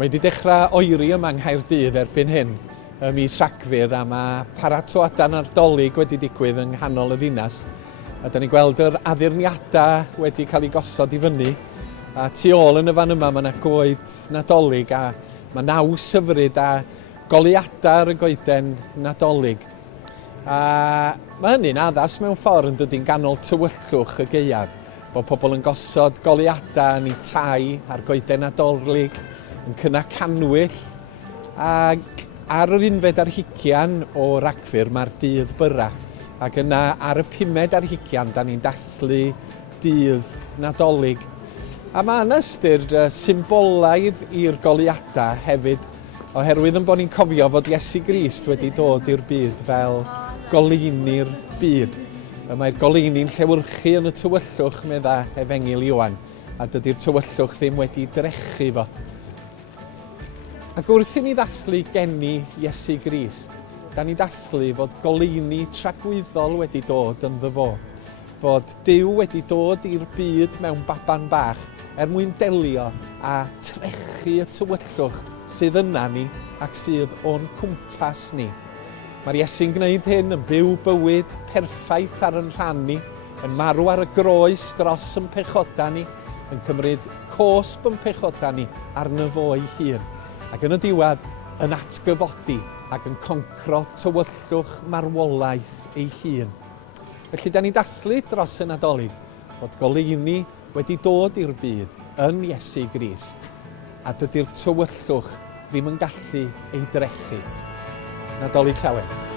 Mae wedi dechrau oeri yma yng Nghaerdydd erbyn hyn, mis Rhagfyr, a mae paratoadau Nadolig wedi digwydd yng nghanol y ddinas. A da ni'n gweld yr addurniadau wedi cael eu gosod i fyny. A tu ôl yn y fan yma mae yna goed Nadolig a mae naws hyfryd a goleuadau ar y goeden Nadolig. A mae hynny'n addas mewn ffordd yn dydy'n ganol tywyllwch y gaeaf, bod pobl yn gosod goleuadau yn eu tai ar goeden Nadolig, yn cynnig canwyll, ac ar yr unfed ar hugian o Rhagfyr mae'r dydd Byra. Ac yna ar y 5 ar hugian da ni'n dathlu dydd Nadolig. A mae yna ystyr symbolaidd i'r goleuadau hefyd, oherwydd yn bod ni'n cofio fod Iesu Grist wedi dod i'r byd fel goleuni'r byd. Mae'r goleuni'n llewyrchu yn y tywyllwch, medda Efengil Ioan, a dydy'r tywyllwch ddim wedi drechu fo. Ac wrth i ni ddathlu geni Iesu Grist, da ni dathlu fod goleuni tragwyddol wedi dod ynddo fo. Fod Duw wedi dod i'r byd mewn baban bach mwyn delio a trechu y tywyllwch sydd yna ni ac sydd o'n cwmpas ni. Mae'r Iesu'n gwneud hyn yn byw bywyd perffaith ar yn rhan ni, yn marw ar y groes dros yn pechoda ni, yn cymryd cosb yn pechoda ni arno fo ei hun. Ac yn y diwedd yn atgyfodi ac yn concro tywyllwch marwolaeth ei hun. Felly, da ni dathlu dros y Nadolig fod goleuni wedi dod i'r byd yn Iesu Grist, a dydy'r tywyllwch ddim yn gallu ei drechu. Nadolig llawen.